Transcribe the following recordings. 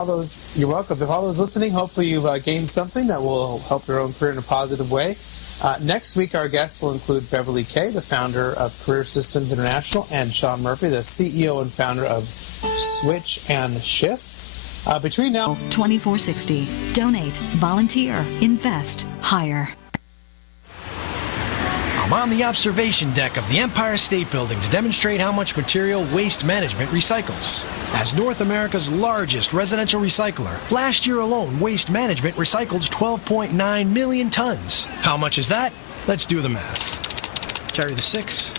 You're welcome. To all those listening, hopefully you've gained something that will help your own career in a positive way. Next week, our guests will include Beverly Kay, the founder of Career Systems International, and Sean Murphy, the CEO and founder of Switch and Shift. Between now... 2460. Donate, volunteer, invest, hire. I'm on the observation deck of the Empire State Building to demonstrate how much material Waste Management recycles. As North America's largest residential recycler, last year alone, Waste Management recycled 12.9 million tons. How much is that? Let's do the math. Carry the 6.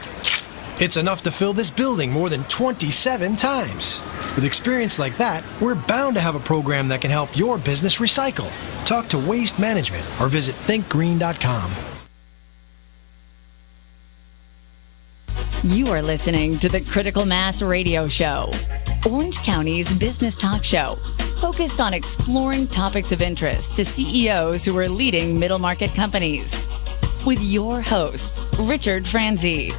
It's enough to fill this building more than 27 times. With experience like that, we're bound to have a program that can help your business recycle. Talk to Waste Management or visit thinkgreen.com. You are listening to the Critical Mass Radio Show, Orange County's business talk show, focused on exploring topics of interest to CEOs who are leading middle market companies. With your host, Richard Franzi.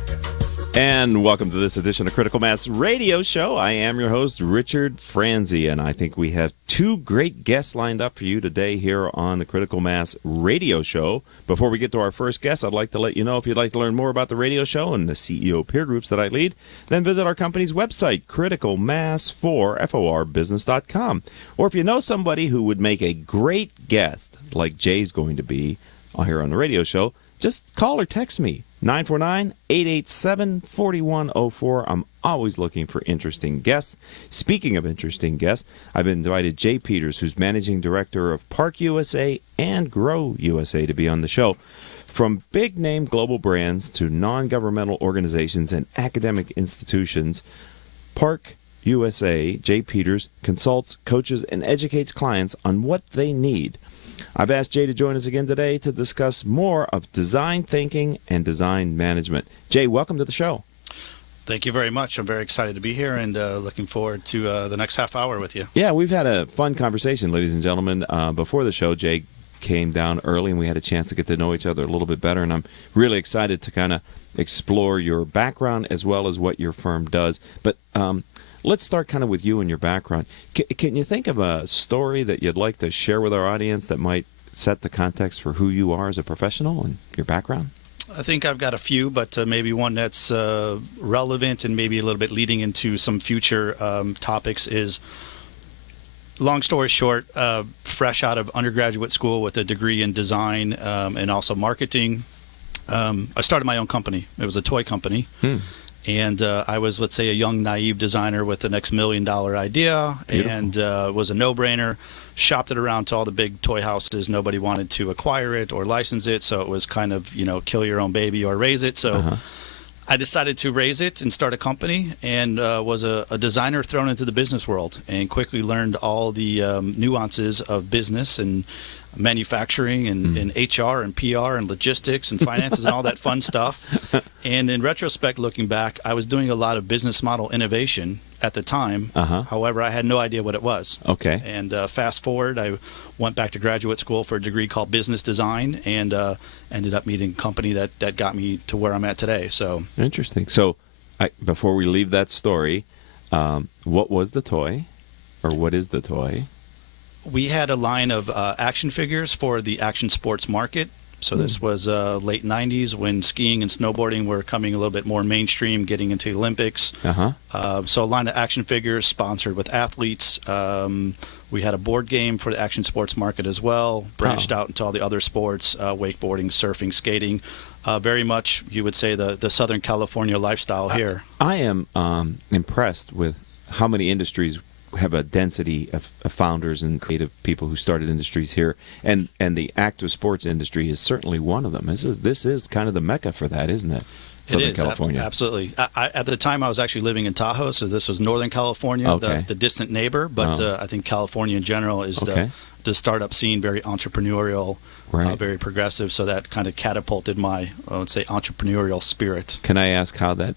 And welcome to this edition of Critical Mass Radio Show. I am your host, Richard Franzi, and I think we have two great guests lined up for you today here on the Critical Mass Radio Show. Before we get to our first guest, I'd like to let you know if you'd like to learn more about the radio show and the CEO peer groups that I lead, then visit our company's website, criticalmass4forbusiness.com. Or if you know somebody who would make a great guest, like Jay's going to be here on the radio show, just call or text me, 949-887-4104. I'm always looking for interesting guests. Speaking of interesting guests, I've invited Jay Peters, who's Managing Director of Park USA and Grow USA, to be on the show. From big-name global brands to non-governmental organizations and academic institutions, Park USA, Jay Peters, consults, coaches, and educates clients on what they need. I've asked Jay to join us again today to discuss more of design thinking and design management. Jay, welcome to the show. Thank you very much. I'm very excited to be here and looking forward to the next half hour with you. Yeah, we've had a fun conversation, ladies and gentlemen. Before the show, Jay came down early and we had a chance to get to know each other a little bit better, and I'm really excited to kind of explore your background as well as what your firm does. But let's start kind of with you and your background. Can you think of a story that you'd like to share with our audience that might set the context for who you are as a professional and your background? I think I've got a few, but maybe one that's relevant and maybe a little bit leading into some future topics is, long story short, fresh out of undergraduate school with a degree in design and also marketing, I started my own company. It was a toy company. And I was, let's say, a young, naive designer with the next $1 million idea. Beautiful. And it was a no-brainer. Shopped it around to all the big toy houses. Nobody wanted to acquire it or license it, so it was kind of, kill your own baby or raise it. So I decided to raise it and start a company, and was a designer thrown into the business world and quickly learned all the nuances of business and manufacturing and HR and PR and logistics and finances and all that fun stuff. And in retrospect, looking back, I was doing a lot of business model innovation at the time. However, I had no idea what it was. Okay. And fast forward, I went back to graduate school for a degree called business design and ended up meeting a company that got me to where I'm at today. So interesting. So before we leave that story, what was the toy, or what is the toy? We had a line of action figures for the action sports market. So this was late 90s when skiing and snowboarding were coming a little bit more mainstream, getting into the Olympics. So a line of action figures sponsored with athletes. We had a board game for the action sports market as well, branched out into all the other sports, wakeboarding, surfing, skating. Very much, you would say, the Southern California lifestyle here. I am impressed with how many industries have a density of founders and creative people who started industries here, and the active sports industry is certainly one of them. This is kind of the mecca for that, isn't it? Southern California. Absolutely. At the time, I was actually living in Tahoe, so this was Northern California, the distant neighbor. But I think California in general is the startup scene, very entrepreneurial, very progressive. So that kind of catapulted my, I would say, entrepreneurial spirit. Can I ask how that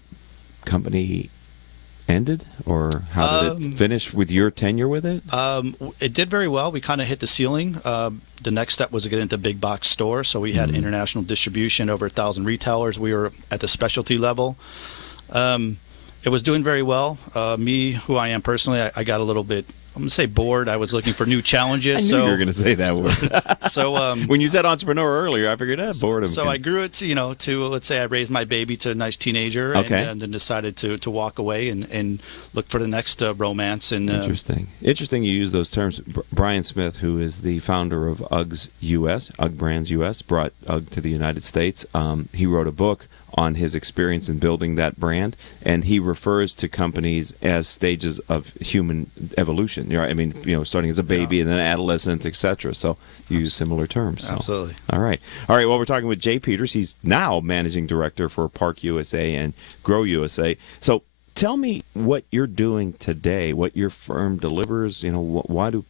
company ended, or how did it finish with your tenure with it? It did very well. We kind of hit the ceiling. The next step was to get into big box store. So we had international distribution, over 1,000 retailers. We were at the specialty level. It was doing very well. Me, who I am personally, I got a little bit I'm gonna say bored. I was looking for new I challenges. knew you were going to say that word. So When you said entrepreneur earlier, I figured boredom. So I grew it to let's say I raised my baby to a nice teenager, and then decided to walk away and look for the next romance. And Interesting you use those terms. Brian Smith, who is the founder of UGG's US, UGG Brands US, brought UGG to the United States. He wrote a book on his experience in building that brand, and he refers to companies as stages of human evolution. I mean, starting as a baby and then adolescent, etc. So you use similar terms. So. Absolutely. All right. Well, we're talking with Jay Peters. He's now managing director for Park USA and Grow USA. So tell me what you're doing today, what your firm delivers. Why do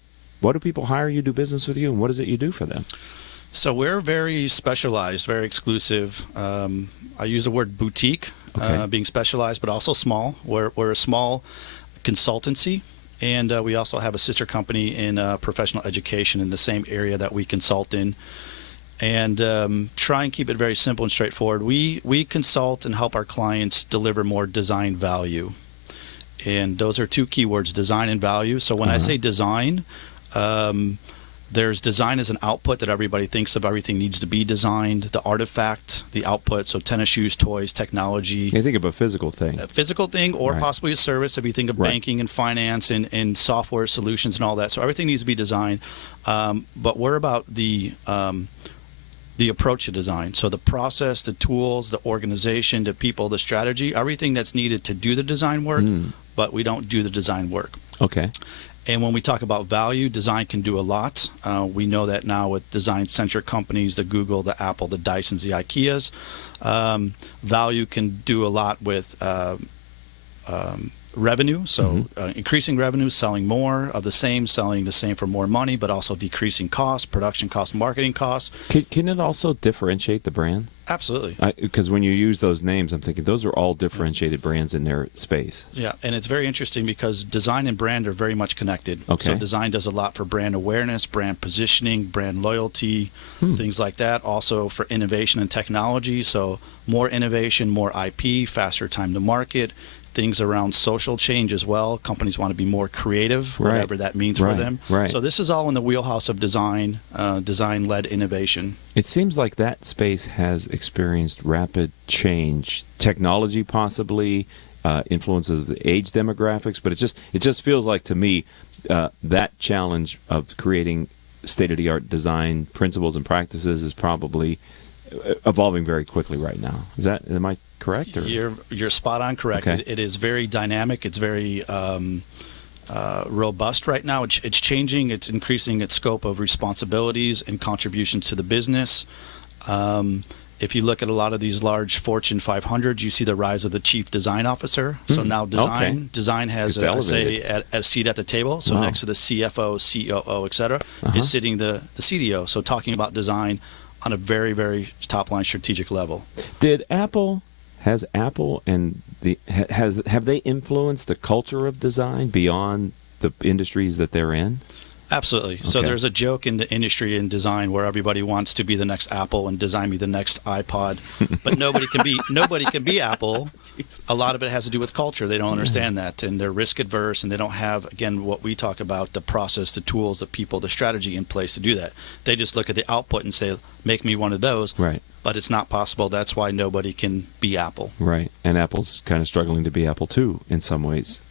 people hire you, do business with you, and what is it you do for them? So we're very specialized, very exclusive. I use the word boutique, being specialized, but also small. We're a small consultancy, and we also have a sister company in professional education in the same area that we consult in. And try and keep it very simple and straightforward. We consult and help our clients deliver more design value. And those are two keywords, design and value. So when I say design, there's design as an output that everybody thinks of. Everything needs to be designed. The artifact, the output, so tennis shoes, toys, technology. You think of a physical thing. A physical thing, or possibly a service if you think of banking and finance and software solutions and all that. So everything needs to be designed. But we're about the approach to design. So the process, the tools, the organization, the people, the strategy, everything that's needed to do the design work, but we don't do the design work. Okay. And when we talk about value, design can do a lot. We know that now with design-centric companies, the Google, the Apple, the Dysons, the Ikeas. Value can do a lot with revenue, so increasing revenue, selling more of the same, selling the same for more money, but also decreasing costs, production costs, marketing costs. Can it also differentiate the brand? Absolutely. Because when you use those names, I'm thinking those are all differentiated brands in their space. Yeah, and it's very interesting because design and brand are very much connected. Okay. So design does a lot for brand awareness, brand positioning, brand loyalty, things like that. Also for innovation and technology, so more innovation, more IP, faster time to market. Things around social change as well. Companies want to be more creative, whatever that means for them. Right. So this is all in the wheelhouse of design, design-led innovation. It seems like that space has experienced rapid change, technology possibly, influences of the age demographics, but it just feels like to me that challenge of creating state-of-the-art design principles and practices is probably evolving very quickly right now. Am I correct? Or? You're spot on correct. Okay. It is very dynamic. It's very robust right now. It's changing. It's increasing its scope of responsibilities and contributions to the business. If you look at a lot of these large Fortune 500s, you see the rise of the chief design officer. So now design has a seat at the table. So next to the CFO, COO, et cetera, is sitting the CDO. So talking about design on a very, very top-line strategic level. Has Apple and have they influenced the culture of design beyond the industries that they're in? Absolutely. Okay. So there's a joke in the industry in design where everybody wants to be the next Apple and design me the next iPod, but nobody can be Apple. A lot of it has to do with culture. They don't understand that, and they're risk adverse, and they don't have, again, what we talk about, the process, the tools, the people, the strategy in place to do that. They just look at the output and say, make me one of those. Right. But it's not possible. That's why nobody can be Apple. Right. And Apple's kind of struggling to be Apple too in some ways.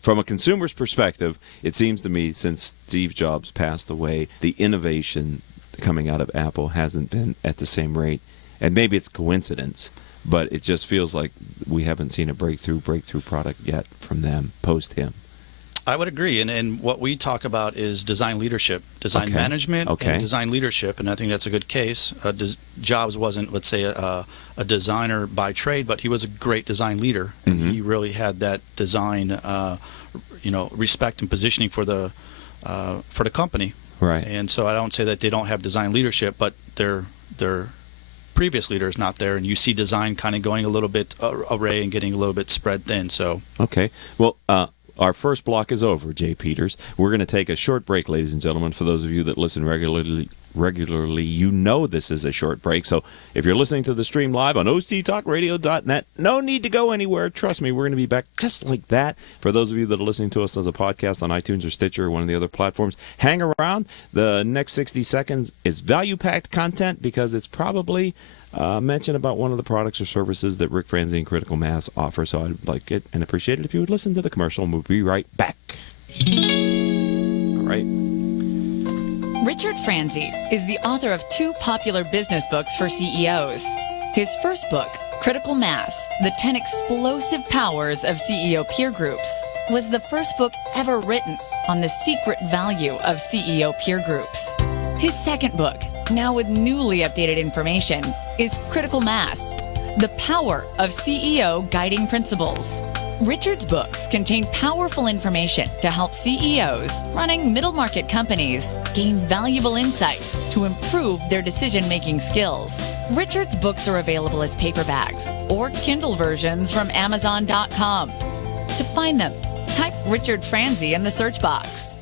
From a consumer's perspective, it seems to me since Steve Jobs passed away, the innovation coming out of Apple hasn't been at the same rate. And maybe it's coincidence, but it just feels like we haven't seen a breakthrough product yet from them post him. I would agree. And what we talk about is design leadership, design management, and design leadership. And I think that's a good case. Jobs wasn't, let's say, a designer by trade, but he was a great design leader. And he really had that design, respect and positioning for the company. Right. And so I don't say that they don't have design leadership, but their previous leader is not there. And you see design kind of going a little bit array and getting a little bit spread thin. So okay. Well, our first block is over, Jay Peters. We're going to take a short break, ladies and gentlemen. For those of you that listen regularly, you know this is a short break. So if you're listening to the stream live on octalkradio.net, no need to go anywhere. Trust me, we're going to be back just like that. For those of you that are listening to us as a podcast on iTunes or Stitcher or one of the other platforms, hang around. The next 60 seconds is value-packed content because it's probably mention about one of the products or services that Rick Franzi and Critical Mass offer. So I'd like it and appreciate it if you would listen to the commercial, and we'll be right back. All right. Richard Franzi is the author of 2 popular business books for CEOs. His first book, Critical Mass, The 10 Explosive Powers of CEO Peer Groups, was the first book ever written on the secret value of CEO peer groups. His second book, now with newly updated information, is Critical Mass, The Power of CEO Guiding Principles. Richard's books contain powerful information to help CEOs running middle market companies gain valuable insight to improve their decision-making skills. Richard's books are available as paperbacks or Kindle versions from Amazon.com. To find them, type Richard Franzi in the search box.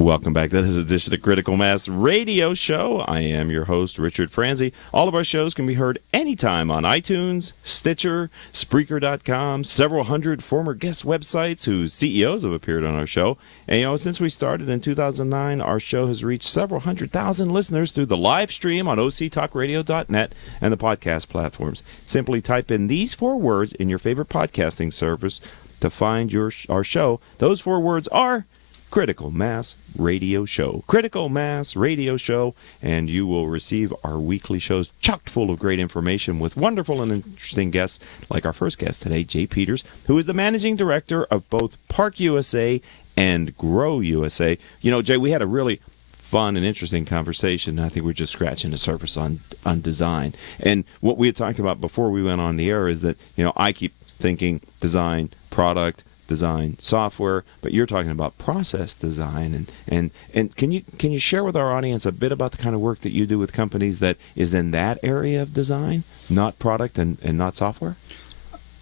Welcome back to this edition of Critical Mass Radio Show. I am your host, Richard Franzi. All of our shows can be heard anytime on iTunes, Stitcher, Spreaker.com, several hundred former guest websites whose CEOs have appeared on our show. And, since we started in 2009, our show has reached several 100,000 listeners through the live stream on octalkradio.net and the podcast platforms. Simply type in these 4 words in your favorite podcasting service to find our show. Those 4 words are Critical Mass Radio Show. Critical Mass Radio Show, and you will receive our weekly shows chock full of great information with wonderful and interesting guests like our first guest today, Jay Peters, who is the managing director of both Park USA and Grow USA. You know, Jay, we had a really fun and interesting conversation. I think we're just scratching the surface on design. And what we had talked about before we went on the air is that, I keep thinking design, product, design, software, but you're talking about process design, and can you share with our audience a bit about the kind of work that you do with companies that is in that area of design, not product and not software?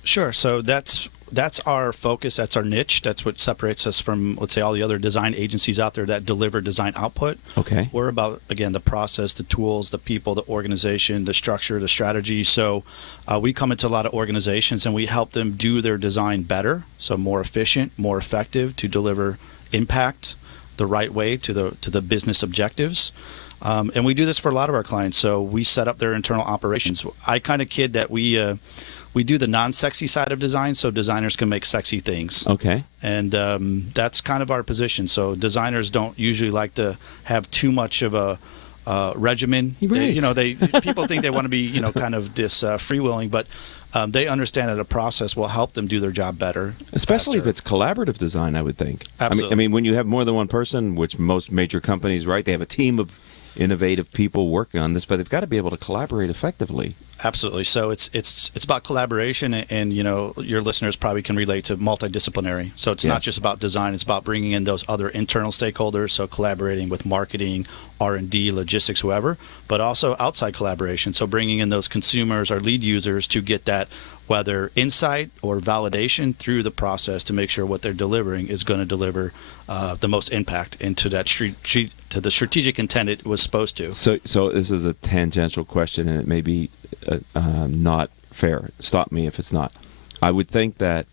Sure. So that's our focus. That's our niche. That's what separates us from, let's say, all the other design agencies out there that deliver design output. Okay. We're about, again, the process, the tools, the people, the organization, the structure, the strategy. So we come into a lot of organizations and we help them do their design better, so more efficient, more effective to deliver impact the right way to the business objectives. And we do this for a lot of our clients. So we set up their internal operations. I kind of kid that we do the non-sexy side of design, so designers can make sexy things. Okay. And that's kind of our position. So designers don't usually like to have too much of a regimen. Right. People think they want to be, kind of this freewheeling, but they understand that a process will help them do their job better. Especially faster. if it's collaborative design, I would think. Absolutely. I mean, when you have more than one person, which most major companies, right, they have a team of innovative people working on this, but they've got to be able to collaborate effectively. Absolutely. So it's about collaboration, and your listeners probably can relate to multidisciplinary. So it's not just about design; it's about bringing in those other internal stakeholders. So collaborating with marketing, R&D, logistics, whoever, but also outside collaboration. So bringing in those consumers or lead users to get that, whether insight or validation through the process to make sure what they're delivering is going to deliver the most impact into that to the strategic intent it was supposed to. So this is a tangential question, and it may be not fair. Stop me if it's not. I would think that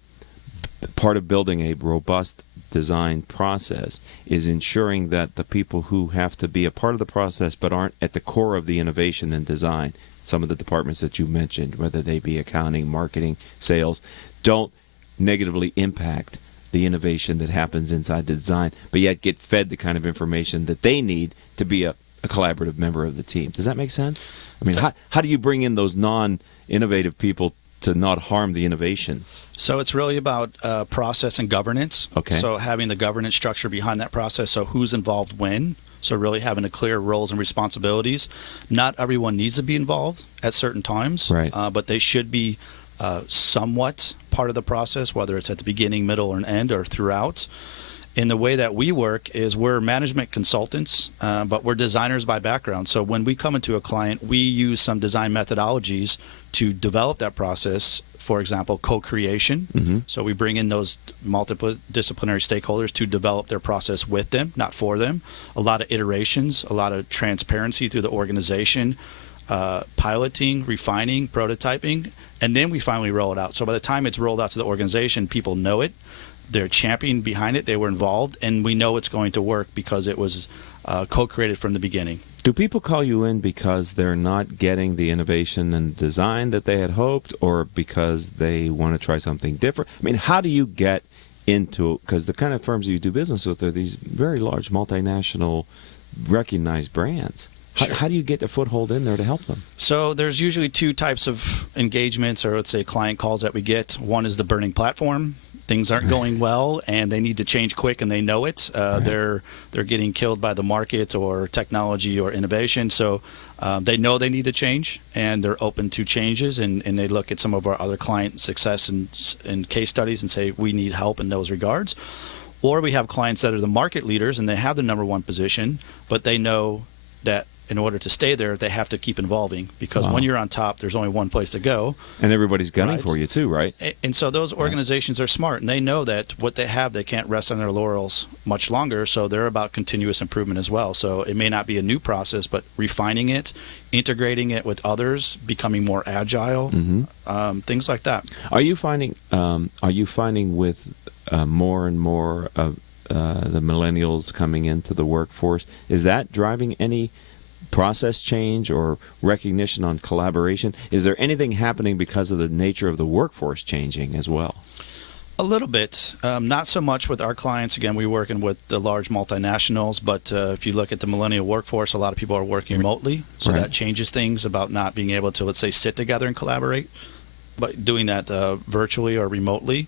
part of building a robust design process is ensuring that the people who have to be a part of the process but aren't at the core of the innovation and design, some of the departments that you mentioned, whether they be accounting, marketing, sales, don't negatively impact the innovation that happens inside the design, but yet get fed the kind of information that they need to be a collaborative member of the team. Does that make sense? I mean, how do you bring in those non-innovative people to not harm the innovation? So it's really about process and governance. Okay. So having the governance structure behind that process, so who's involved when. So really having a clear roles and responsibilities. Not everyone needs to be involved at certain times, right. But they should be somewhat part of the process, whether it's at the beginning, middle, or an end, or throughout. In the way that we work is we're management consultants, but we're designers by background. So when we come into a client, we use some design methodologies to develop that process for example, co-creation. So we bring in those multidisciplinary stakeholders to develop their process with them, not for them. A lot of iterations, a lot of transparency through the organization, piloting, refining, prototyping, and then we finally roll it out. So by the time it's rolled out to the organization, people know it. They're championing behind it. They were involved, and we know it's going to work because it was co-created from the beginning. Do people call you in because they're not getting the innovation and design that they had hoped, or because they want to try something different? I mean, how do you get into, because the kind of firms you do business with are these very large, multinational, recognized brands. Sure. How do you get a foothold in there to help them? So there's usually two types of engagements, or let's say client calls that we get. One is the burning platform. Things aren't going well, and they need to change quick, and they know it. They're getting killed by the market or technology or innovation. So they know they need to change, and they're open to changes. And they look at some of our other client success and case studies and say, we need help in those regards. Or we have clients that are the market leaders, and they have the number one position, but they know that in order to stay there, they have to keep evolving, because when you're on top, there's only one place to go. And everybody's gunning Right. for you too, right? And so those organizations are smart, and they know that what they have, they can't rest on their laurels much longer. So they're about continuous improvement as well. So it may not be a new process, but refining it, integrating it with others, becoming more agile, things like that. Are you finding with more and more of the millennials coming into the workforce, is that driving any process change or recognition on collaboration? Is there anything happening because of the nature of the workforce changing as well? A little bit, not so much with our clients. Again, we're working with the large multinationals, but if you look at the millennial workforce, a lot of people are working remotely, so Right. that changes things about not being able to, let's say, sit together and collaborate, but doing that virtually or remotely.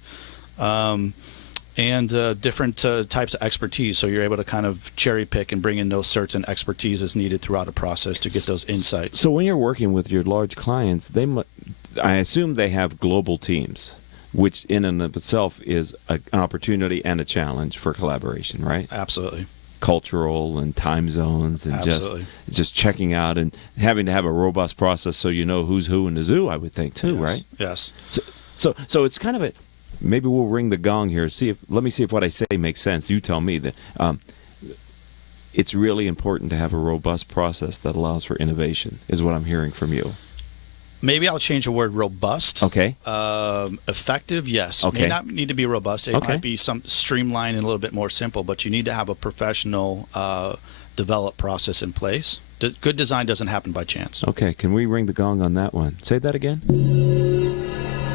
And different types of expertise. So you're able to kind of cherry pick and bring in those certain expertise as needed throughout a process to get those insights. So when you're working with your large clients, I assume they have global teams, which in and of itself is an opportunity and a challenge for collaboration, right? Absolutely. Cultural and time zones, and Absolutely. just checking out and having to have a robust process so you know who's who in the zoo, I would think too, Yes. right? Yes. So it's kind of a, maybe we'll ring the gong here. Let me see if what I say makes sense. You tell me that it's really important to have a robust process that allows for innovation, is what I'm hearing from you. Maybe I'll change the word robust. Okay. Effective, yes. Okay. May not need to be robust. It Okay. might be some streamlined and a little bit more simple, but you need to have a professional developed process in place. Good design doesn't happen by chance. Okay. Can we ring the gong on that one? Say that again.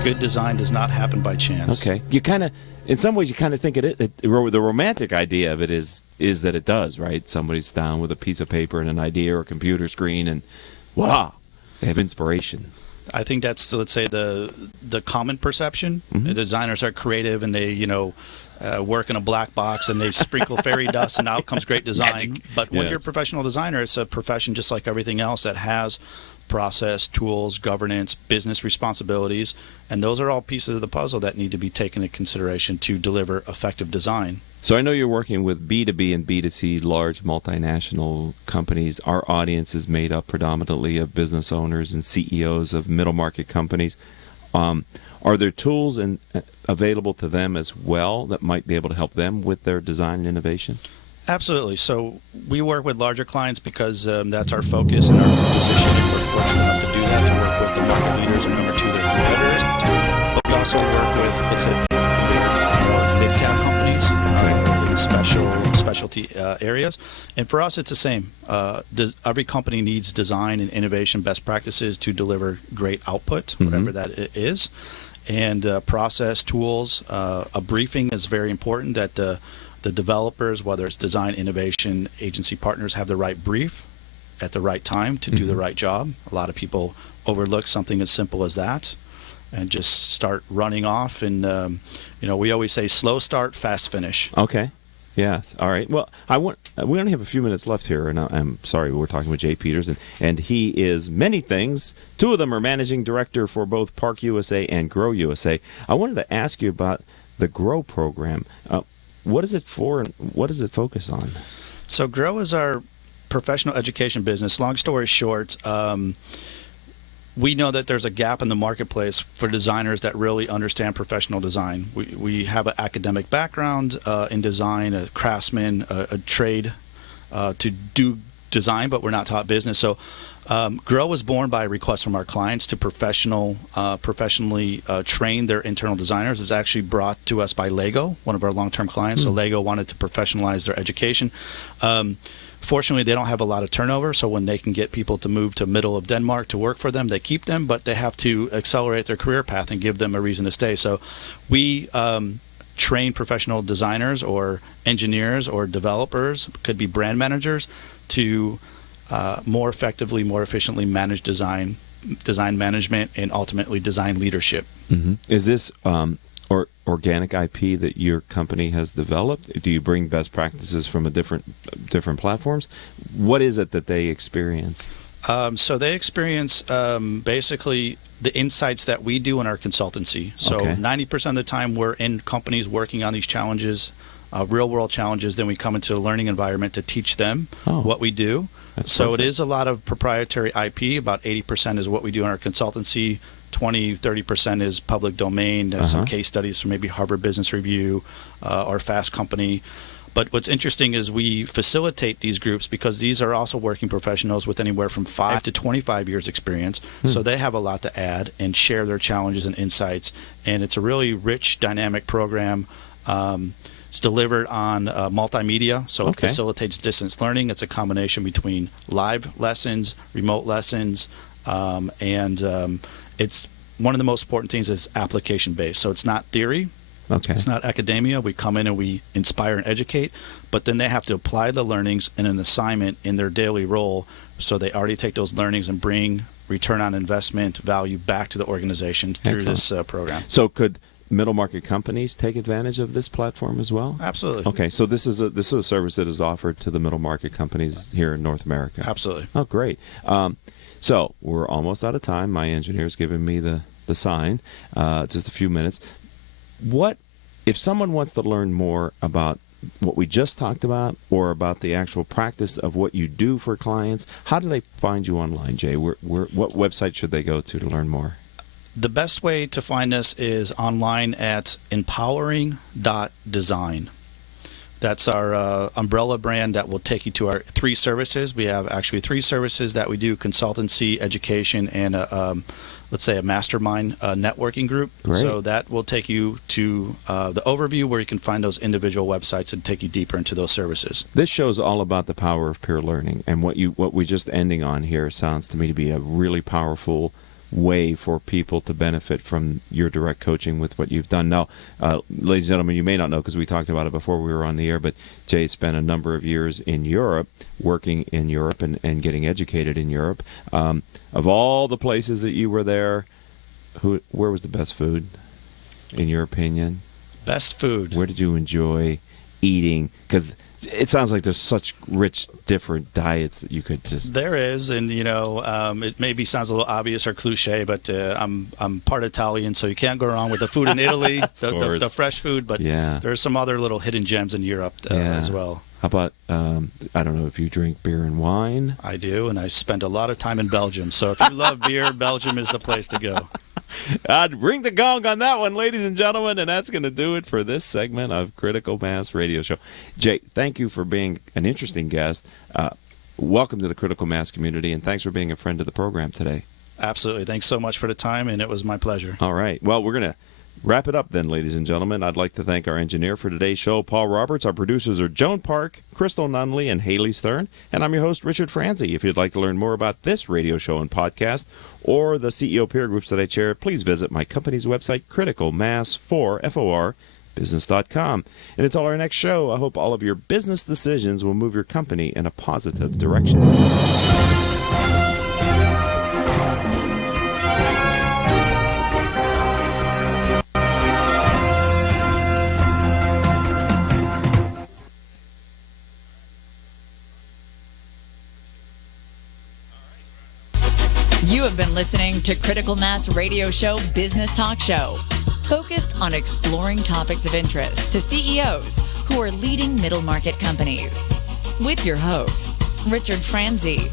Good design does not happen by chance. Okay. You kind of, in some ways, you kind of think the romantic idea of it is that it does, right? Somebody's down with a piece of paper and an idea or a computer screen, and wow, they have inspiration. I think that's, let's say, the common perception. The designers are creative, and they work in a black box, and they sprinkle fairy dust, and out comes great design. Magic. But when Yes. you're a professional designer, it's a profession just like everything else that has process, tools, governance, business responsibilities, and those are all pieces of the puzzle that need to be taken into consideration to deliver effective design. So I know you're working with B2B and B2C large multinational companies. Our audience is made up predominantly of business owners and CEOs of middle market companies. Are there tools available to them as well that might be able to help them with their design and innovation? Absolutely. So we work with larger clients because that's our focus and our position, and we're fortunate enough to do that, to work with the market leaders and number two, their competitors. But we also work with, let's say, more mid-cap companies in specialty areas. And for us, it's the same. Every company needs design and innovation best practices to deliver great output, whatever that is. And process, tools, a briefing is very important, that the developers, whether it's design, innovation, agency partners, have the right brief at the right time to do the right job. A lot of people overlook something as simple as that and just start running off. And, we always say slow start, fast finish. Okay. Yes. All right. Well, we only have a few minutes left here, and I'm sorry, we're talking with Jay Peters, and he is many things. Two of them are managing director for both Park USA and Grow USA. I wanted to ask you about the Grow program. What is it for, and what does it focus on? So Grow is our professional education business. Long story short, we know that there's a gap in the marketplace for designers that really understand professional design. We have an academic background in design, a craftsman, a trade to do design, but we're not taught business. So Grow was born by a request from our clients to professionally train their internal designers. It was actually brought to us by Lego, one of our long-term clients. So Lego wanted to professionalize their education. Fortunately, they don't have a lot of turnover, so when they can get people to move to middle of Denmark to work for them, they keep them, but they have to accelerate their career path and give them a reason to stay. So we train professional designers or engineers or developers, could be brand managers, to more effectively, more efficiently manage design management, and ultimately design leadership. Mm-hmm. Is this organic IP that your company has developed? Do you bring best practices from a different platforms? What is it that they experience? So they experience basically the insights that we do in our consultancy. So 90% of the time we're in companies working on these challenges, real world challenges. Then we come into a learning environment to teach them what we do. So perfect. It is a lot of proprietary IP. About 80% is what we do in our consultancy. 20-30% is public domain. Some case studies from maybe Harvard Business Review or Fast Company. But what's interesting is we facilitate these groups because these are also working professionals with anywhere from 5 to 25 years experience. So they have a lot to add and share their challenges and insights. And it's a really rich, dynamic program. It's delivered on multimedia, so it facilitates distance learning. It's a combination between live lessons, remote lessons, and it's one of the most important things is application-based. So it's not theory. It's not academia. We come in and we inspire and educate, but then they have to apply the learnings in an assignment in their daily role. So they already take those learnings and bring return on investment value back to the organization through this program. So could middle market companies take advantage of this platform as well? Absolutely. Okay, so this is a service that is offered to the middle market companies here in North America. Absolutely. Oh, great. So we're almost out of time. My engineer's giving me the sign. Just a few minutes. What if someone wants to learn more about what we just talked about, or about the actual practice of what you do for clients? How do they find you online, Jay? What website should they go to learn more? The best way to find us is online at empowering.design. That's our umbrella brand that will take you to our 3 services. We have actually 3 services that we do: consultancy, education, and let's say a mastermind networking group. Great. So that will take you to the overview where you can find those individual websites and take you deeper into those services. This show's all about the power of peer learning, and what we're just ending on here sounds to me to be a really powerful way for people to benefit from your direct coaching with what you've done. Now, ladies and gentlemen, you may not know because we talked about it before we were on the air, but Jay spent a number of years in Europe, working in Europe and getting educated in Europe. Of all the places that you were there, where was the best food, in your opinion? Best food. Where did you enjoy eating? Because it sounds like there's such rich, different diets that you could just... There is, and it maybe sounds a little obvious or cliche, but I'm part Italian, so you can't go wrong with the food in Italy, the fresh food, but there's some other little hidden gems in Europe as well. How about, I don't know if you drink beer and wine? I do, and I spend a lot of time in Belgium, so if you love beer, Belgium is the place to go. I'd ring the gong on that one, ladies and gentlemen, and that's going to do it for this segment of Critical Mass Radio Show. Jay, thank you for being an interesting guest. Welcome to the Critical Mass community, and thanks for being a friend of the program today. Absolutely. Thanks so much for the time, and it was my pleasure. All right. Well, we're going to wrap it up then, ladies and gentlemen. I'd like to thank our engineer for today's show, Paul Roberts. Our producers are Joan Park, Crystal Nunley, and Haley Stern. And I'm your host, Richard Franzi. If you'd like to learn more about this radio show and podcast or the CEO peer groups that I chair, please visit my company's website, criticalmass4business.com. And until our next show, I hope all of your business decisions will move your company in a positive direction. You have been listening to Critical Mass Radio Show Business Talk Show, focused on exploring topics of interest to CEOs who are leading middle market companies. With your host, Richard Franzi.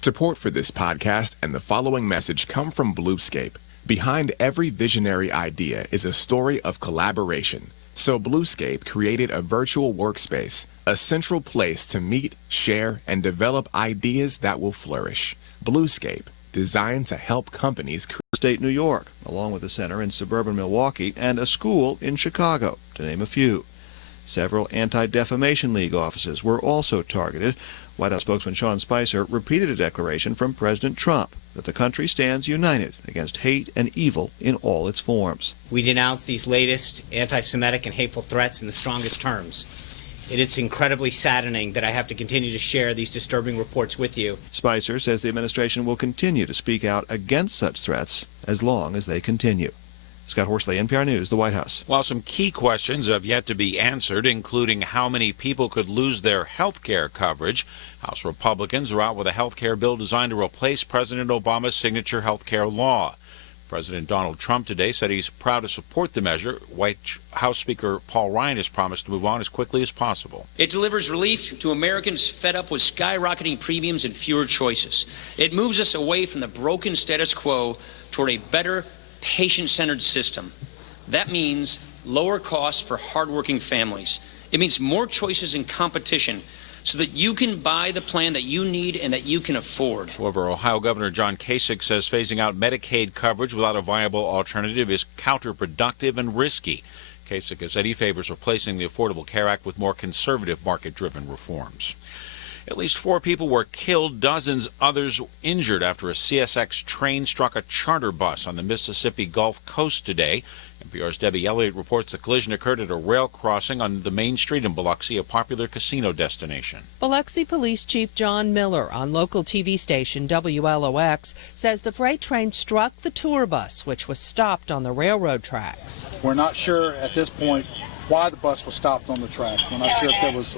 Support for this podcast and the following message come from Bluescape. Behind every visionary idea is a story of collaboration. So Bluescape created a virtual workspace, a central place to meet, share, and develop ideas that will flourish. Bluescape, designed to help companies create. State New York, along with a center in suburban Milwaukee and a school in Chicago, to name a few. Several Anti-Defamation League offices were also targeted. White House spokesman Sean Spicer repeated a declaration from President Trump that the country stands united against hate and evil in all its forms. We denounce these latest anti-Semitic and hateful threats in the strongest terms. It is incredibly saddening that I have to continue to share these disturbing reports with you. Spicer says the administration will continue to speak out against such threats as long as they continue. Scott Horsley, NPR News, the White House. While some key questions have yet to be answered, including how many people could lose their health care coverage, House Republicans are out with a health care bill designed to replace President Obama's signature health care law. President Donald Trump today said he's proud to support the measure. White House Speaker Paul Ryan has promised to move on as quickly as possible. It delivers relief to Americans fed up with skyrocketing premiums and fewer choices. It moves us away from the broken status quo toward a better, patient-centered system. That means lower costs for hardworking families. It means more choices and competition so that you can buy the plan that you need and that you can afford. However, Ohio Governor John Kasich says phasing out Medicaid coverage without a viable alternative is counterproductive and risky. Kasich has said he favors replacing the Affordable Care Act with more conservative market-driven reforms. At least 4 people were killed, dozens others injured after a CSX train struck a charter bus on the Mississippi Gulf Coast today. NPR's Debbie Elliott reports the collision occurred at a rail crossing on the main street in Biloxi, a popular casino destination. Biloxi Police Chief John Miller on local TV station WLOX says the freight train struck the tour bus, which was stopped on the railroad tracks. We're not sure at this point why the bus was stopped on the tracks. We're not sure if there was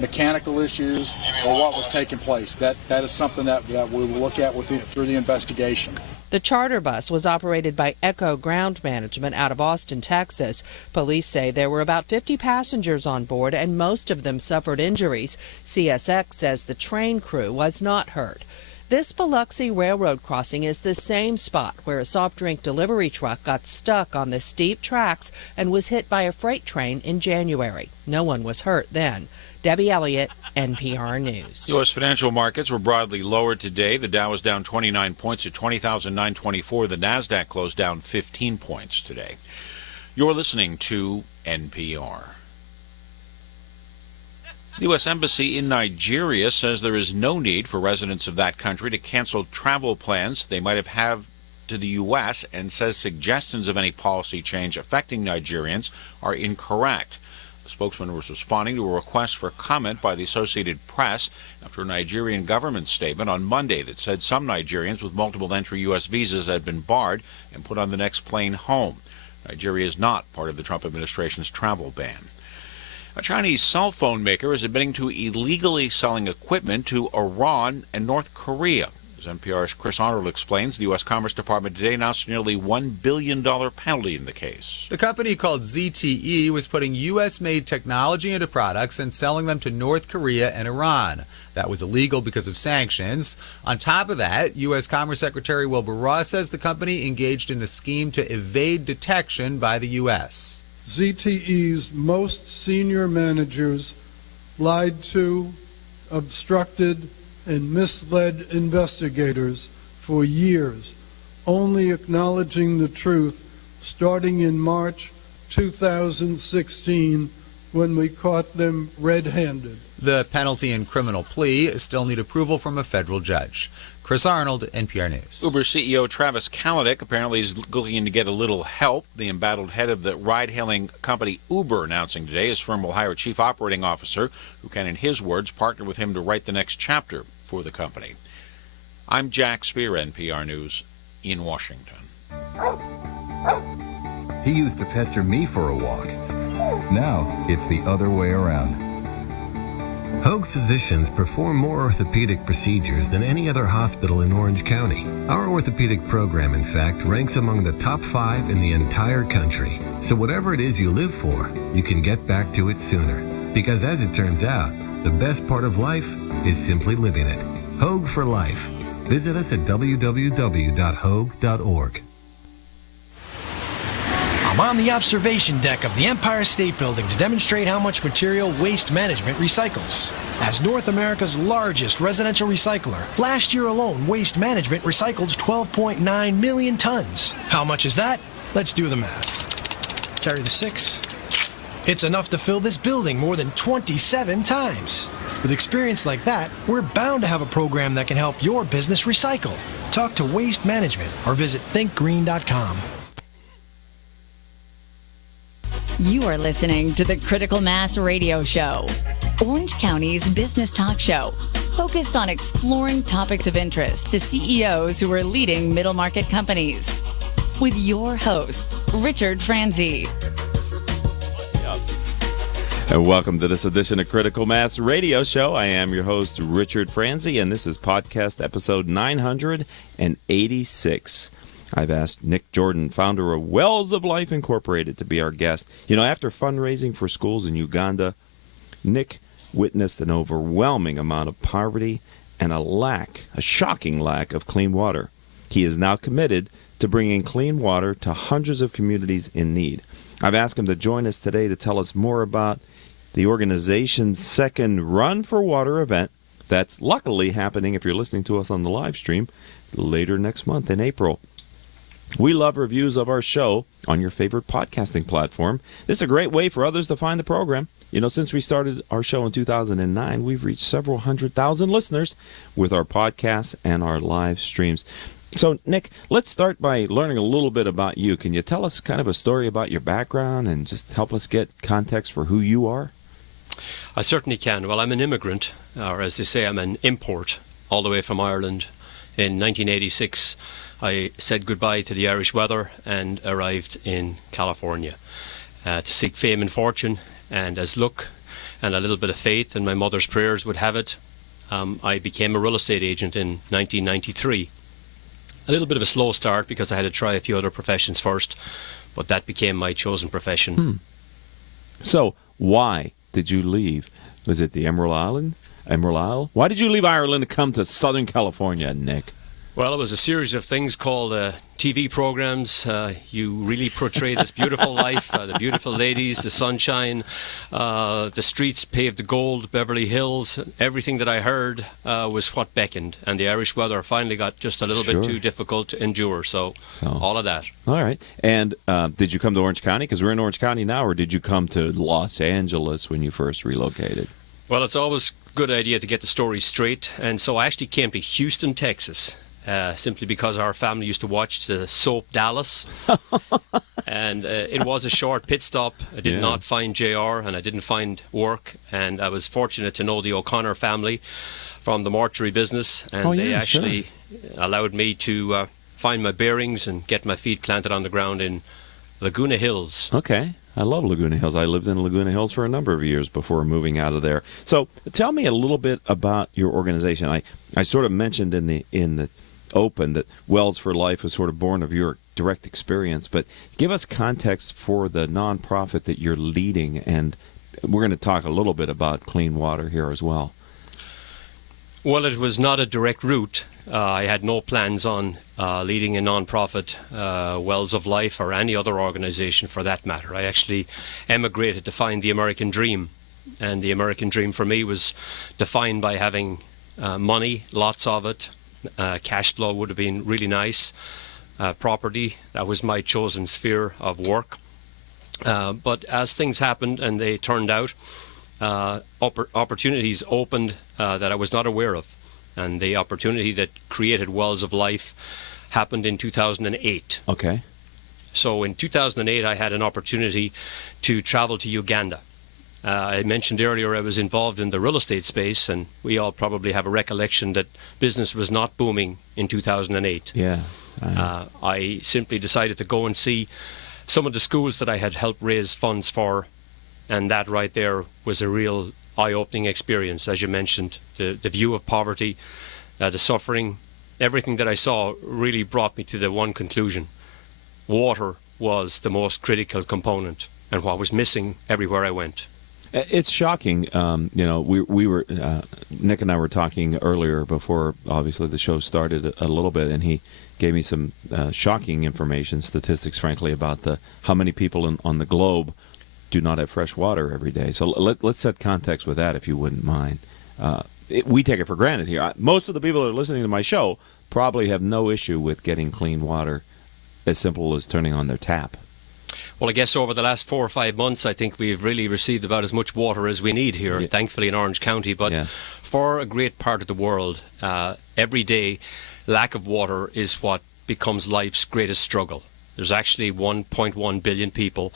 mechanical issues or what was taking place. That is something that we will look at through the investigation. The charter bus was operated by Echo Ground Management out of Austin, Texas. Police say there were about 50 passengers on board and most of them suffered injuries. CSX says the train crew was not hurt. This Biloxi Railroad crossing is the same spot where a soft drink delivery truck got stuck on the steep tracks and was hit by a freight train in January. No one was hurt then. Debbie Elliott, NPR News. U.S. financial markets were broadly lower today. The Dow was down 29 points at 20,924. The NASDAQ closed down 15 points today. You're listening to NPR. The U.S. Embassy in Nigeria says there is no need for residents of that country to cancel travel plans they might have had to the U.S. and says suggestions of any policy change affecting Nigerians are incorrect. The spokesman was responding to a request for comment by the Associated Press after a Nigerian government statement on Monday that said some Nigerians with multiple entry U.S. visas had been barred and put on the next plane home. Nigeria is not part of the Trump administration's travel ban. A Chinese cell phone maker is admitting to illegally selling equipment to Iran and North Korea. As NPR's Chris Arnold explains, the U.S. Commerce Department today announced a nearly $1 billion penalty in the case. The company called ZTE was putting U.S.-made technology into products and selling them to North Korea and Iran. That was illegal because of sanctions. On top of that, U.S. Commerce Secretary Wilbur Ross says the company engaged in a scheme to evade detection by the U.S. ZTE's most senior managers lied to, obstructed, and misled investigators for years, only acknowledging the truth starting in March 2016 when we caught them red-handed. The penalty and criminal plea still need approval from a federal judge. Chris Arnold, NPR News. Uber CEO Travis Kalanick apparently is looking to get a little help. The embattled head of the ride-hailing company Uber announcing today his firm will hire a chief operating officer who can, in his words, partner with him to write the next chapter for the company. I'm Jack Spear, NPR News, in Washington. He used to pester me for a walk. Now it's the other way around. Hoag Physicians perform more orthopedic procedures than any other hospital in Orange County. Our orthopedic program, in fact, ranks among the top 5 in the entire country. So whatever it is you live for, you can get back to it sooner. Because as it turns out, the best part of life is simply living it. Hogue for Life. Visit us at www.hogue.org. I'm on the observation deck of the Empire State Building to demonstrate how much material Waste Management recycles. As North America's largest residential recycler, last year alone, Waste Management recycled 12.9 million tons. How much is that? Let's do the math. Carry the 6. It's enough to fill this building more than 27 times. With experience like that, we're bound to have a program that can help your business recycle. Talk to Waste Management or visit thinkgreen.com. You are listening to the Critical Mass Radio Show, Orange County's business talk show, focused on exploring topics of interest to CEOs who are leading middle market companies. With your host, Richard Franzi. And welcome to this edition of Critical Mass Radio Show. I am your host, Richard Franzi, and this is podcast episode 986. I've asked Nick Jordan, founder of Wells of Life Incorporated, to be our guest. You know, after fundraising for schools in Uganda, Nick witnessed an overwhelming amount of poverty and a shocking lack of clean water. He is now committed to bringing clean water to hundreds of communities in need. I've asked him to join us today to tell us more about the organization's second Run for Water event that's luckily happening, if you're listening to us on the live stream, later next month in April. We love reviews of our show on your favorite podcasting platform. This is a great way for others to find the program. You know, since we started our show in 2009, we've reached several 100,000 listeners with our podcasts and our live streams. So, Nick, let's start by learning a little bit about you. Can you tell us kind of a story about your background and just help us get context for who you are? I certainly can. Well, I'm an immigrant, or as they say, I'm an import, all the way from Ireland. In 1986, I said goodbye to the Irish weather and arrived in California to seek fame and fortune. And as luck and a little bit of faith and my mother's prayers would have it, I became a real estate agent in 1993. A little bit of a slow start because I had to try a few other professions first, but that became my chosen profession. So, why did you leave? Was it the Emerald Isle? Why did you leave Ireland to come to Southern California, Nick? Well, it was a series of things called TV programs. You really portray this beautiful life, the beautiful ladies, the sunshine, the streets paved to gold, Beverly Hills. Everything that I heard was what beckoned. And the Irish weather finally got just a little bit too difficult to endure. So all of that. All right. And did you come to Orange County? Because we're in Orange County now. Or did you come to Los Angeles when you first relocated? Well, it's always a good idea to get the story straight. And so I actually came to Houston, Texas. Simply because our family used to watch the soap Dallas. And it was a short pit stop. I did not find JR and I didn't find work. And I was fortunate to know the O'Connor family from the mortuary business. And they actually allowed me to find my bearings and get my feet planted on the ground in Laguna Hills. Okay. I love Laguna Hills. I lived in Laguna Hills for a number of years before moving out of there. So tell me a little bit about your organization. I sort of mentioned in the open that Wells for Life was sort of born of your direct experience, but give us context for the nonprofit that you're leading, and we're going to talk a little bit about clean water here as well. Well, it was not a direct route. I had no plans on leading a nonprofit, Wells of Life, or any other organization for that matter. I actually emigrated to find the American dream, and the American dream for me was defined by having money, lots of it. Cash flow would have been really nice. Property, that was my chosen sphere of work. But as things happened and they turned out, opportunities opened that I was not aware of. And the opportunity that created Wells of Life happened in 2008. Okay. So in 2008, I had an opportunity to travel to Uganda. I mentioned earlier I was involved in the real estate space, and we all probably have a recollection that business was not booming in 2008. Yeah. I simply decided to go and see some of the schools that I had helped raise funds for, and that right there was a real eye-opening experience. As you mentioned, the view of poverty, the suffering, everything that I saw really brought me to the one conclusion. Water was the most critical component, and what was missing everywhere I went. It's shocking. We were Nick and I were talking earlier before, obviously, the show started a little bit, and he gave me some shocking information, statistics, frankly, about how many people on the globe do not have fresh water every day. So let's set context with that, if you wouldn't mind. We take it for granted here. Most of the people that are listening to my show probably have no issue with getting clean water, as simple as turning on their tap. Well, I guess over the last 4 or 5 months, I think we've really received about as much water as we need here, thankfully, in Orange County. But for a great part of the world, every day, lack of water is what becomes life's greatest struggle. There's actually 1.1 billion people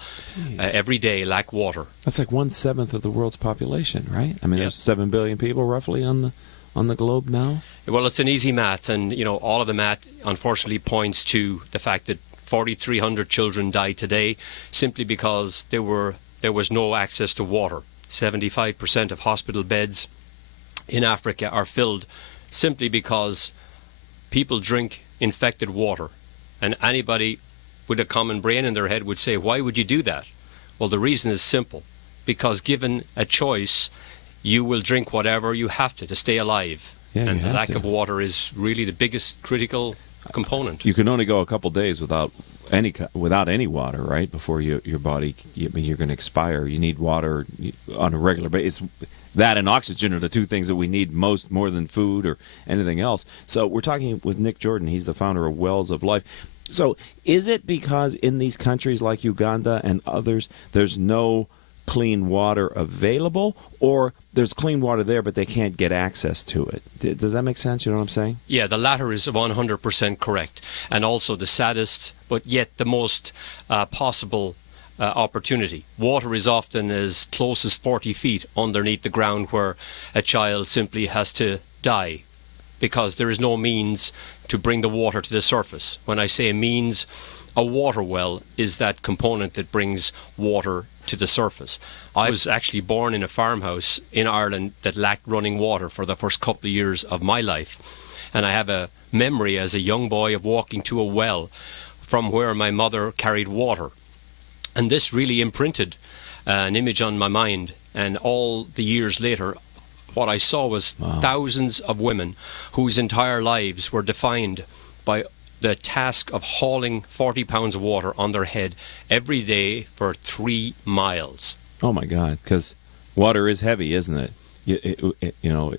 every day lack water. That's like 1/7 of the world's population, right? I mean, there's 7 billion people roughly on the globe now. Well, it's an easy math, and all of the math unfortunately points to the fact that 4,300 children died today simply because there was no access to water. 75% of hospital beds in Africa are filled simply because people drink infected water, and anybody with a common brain in their head would say, why would you do that? Well, the reason is simple. Because given a choice, you will drink whatever you have to stay alive. And the lack of water is really the biggest critical component. You can only go a couple days without any water, right? Before your body, you're going to expire. You need water on a regular basis. That and oxygen are the two things that we need more than food or anything else. So we're talking with Nick Jordan. He's the founder of Wells of Life. So is it because in these countries like Uganda and others, there's no clean water available, or there's clean water there but they can't get access to it? Does that make sense? You know what I'm saying? Yeah, the latter is 100% correct. And also the saddest, but yet the most possible opportunity. Water is often as close as 40 feet underneath the ground, where a child simply has to die because there is no means to bring the water to the surface. When I say means, a water well is that component that brings water to the surface. I was actually born in a farmhouse in Ireland that lacked running water for the first couple of years of my life. And I have a memory as a young boy of walking to a well from where my mother carried water. And this really imprinted an image on my mind. And all the years later, what I saw was thousands of women whose entire lives were defined by the task of hauling 40 pounds of water on their head every day for 3 miles. Oh, my God, because water is heavy, isn't it?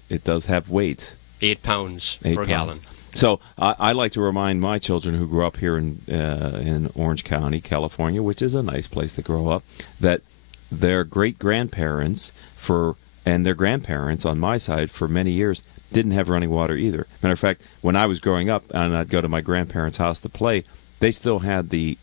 It does have weight. 8 pounds per gallon. So I like to remind my children who grew up here in Orange County, California, which is a nice place to grow up, that their great-grandparents and their grandparents on my side for many years didn't have running water either. Matter of fact, when I was growing up and I'd go to my grandparents' house to play, they still had the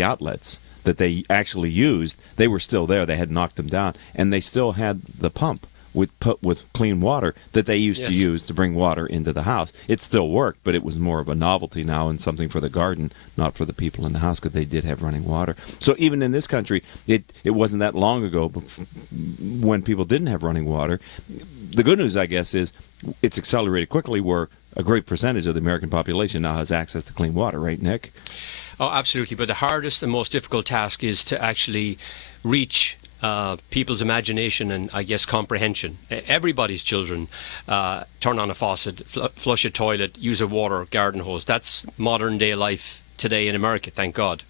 outlets that they actually used. They were still there. They had knocked them down, and they still had the pump with clean water that they used to use to bring water into the house. It still worked, but it was more of a novelty now and something for the garden, not for the people in the house, because they did have running water. So even in this country, it wasn't that long ago when people didn't have running water. The good news, I guess, is it's accelerated quickly, where a great percentage of the American population now has access to clean water, right, Nick? Oh, absolutely. But the hardest and most difficult task is to actually reach people's imagination and, I guess, comprehension. Everybody's children turn on a faucet, flush a toilet, use a water garden hose. That's modern day life today in America, thank God.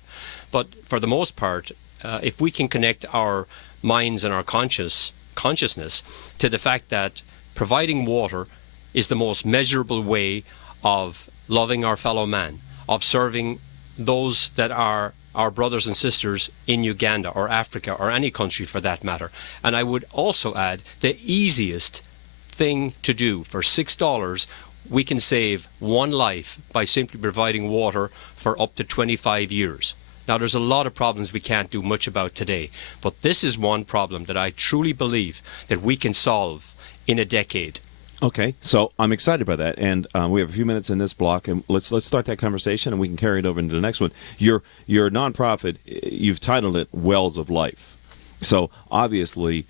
But for the most part, if we can connect our minds and our consciousness to the fact that providing water is the most measurable way of loving our fellow man, of serving those that are our brothers and sisters in Uganda or Africa or any country for that matter. And I would also add, the easiest thing to do, for $6, we can save one life by simply providing water for up to 25 years. Now, there's a lot of problems we can't do much about today, but this is one problem that I truly believe that we can solve in a decade. Okay, so I'm excited by that, and we have a few minutes in this block, and let's start that conversation, and we can carry it over into the next one. Your nonprofit, you've titled it Wells of Life. So obviously,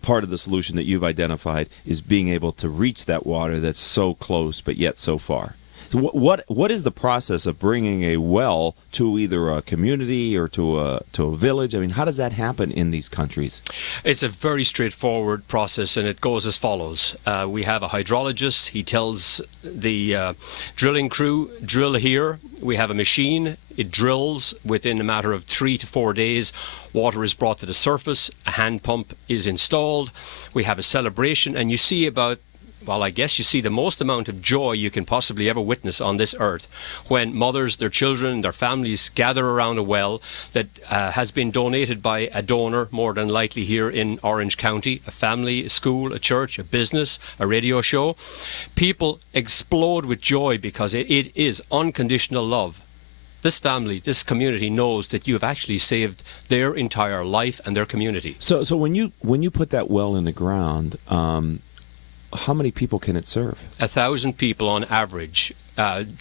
part of the solution that you've identified is being able to reach that water that's so close but yet so far. So what is the process of bringing a well to either a community or to a village? I mean, how does that happen in these countries? It's a very straightforward process, and it goes as follows. We have a hydrologist. He tells the drilling crew, drill here. We have a machine. It drills within a matter of 3 to 4 days. Water is brought to the surface. A hand pump is installed. We have a celebration, and you see you see the most amount of joy you can possibly ever witness on this earth when mothers, their children, their families gather around a well that has been donated by a donor, more than likely here in Orange County, a family, a school, a church, a business, a radio show. People explode with joy because it is unconditional love. This family, this community knows that you have actually saved their entire life and their community. So when you put that well in the ground, how many people can it serve? 1,000 people on average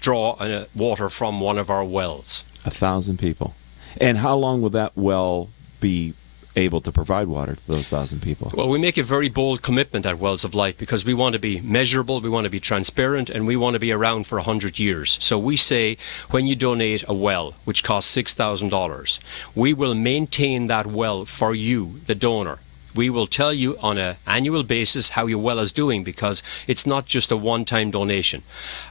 draw water from one of our wells. 1,000 people. And how long will that well be able to provide water to those 1,000 people? Well, we make a very bold commitment at Wells of Life because we want to be measurable, we want to be transparent, and we want to be around for 100 years. So we say when you donate a well, which costs $6,000, we will maintain that well for you, the donor. We will tell you on an annual basis how your well is doing because it's not just a one-time donation.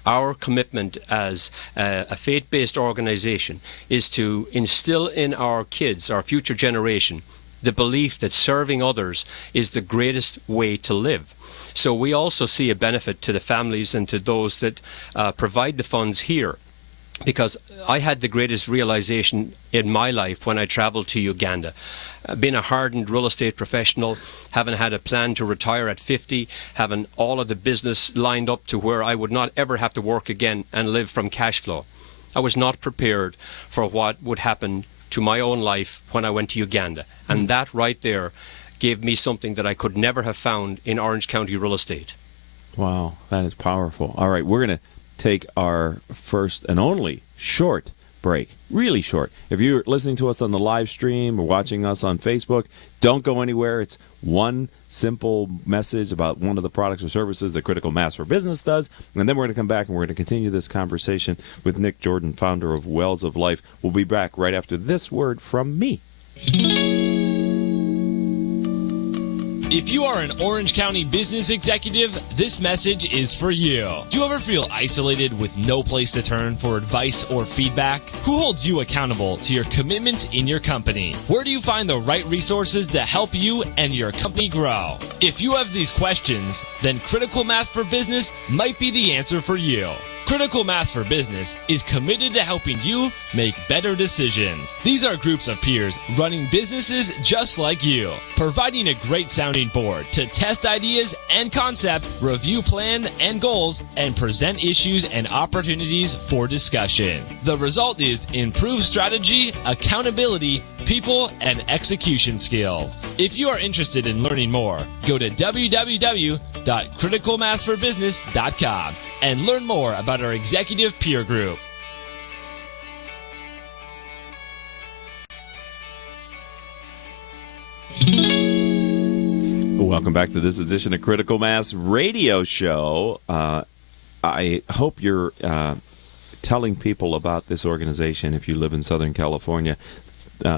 Our commitment as a faith-based organization is to instill in our kids, our future generation, the belief that serving others is the greatest way to live. So we also see a benefit to the families and to those that provide the funds here. Because I had the greatest realization in my life when I traveled to Uganda. Being a hardened real estate professional, having had a plan to retire at 50, having all of the business lined up to where I would not ever have to work again and live from cash flow. I was not prepared for what would happen to my own life when I went to Uganda. And that right there gave me something that I could never have found in Orange County real estate. Wow, that is powerful. All right, we're going to take our first and only short break. Really short. If you're listening to us on the live stream or watching us on Facebook, don't go anywhere. It's one simple message about one of the products or services that Critical Mass for Business does. And then we're going to come back and we're going to continue this conversation with Nick Jordan, founder of Wells of Life. We'll be back right after this word from me. If you are an Orange County business executive, this message is for you. Do you ever feel isolated with no place to turn for advice or feedback? Who holds you accountable to your commitments in your company? Where do you find the right resources to help you and your company grow? If you have these questions, then Critical Mass for Business might be the answer for you. Critical Mass for Business is committed to helping you make better decisions. These are groups of peers running businesses just like you, providing a great sounding board to test ideas and concepts, review plans and goals, and present issues and opportunities for discussion. The result is improved strategy, accountability, people, and execution skills. If you are interested in learning more, go to www.criticalmassforbusiness.com and learn more about our executive peer group. Welcome back to this edition of Critical Mass Radio Show. I hope you're telling people about this organization if you live in Southern California.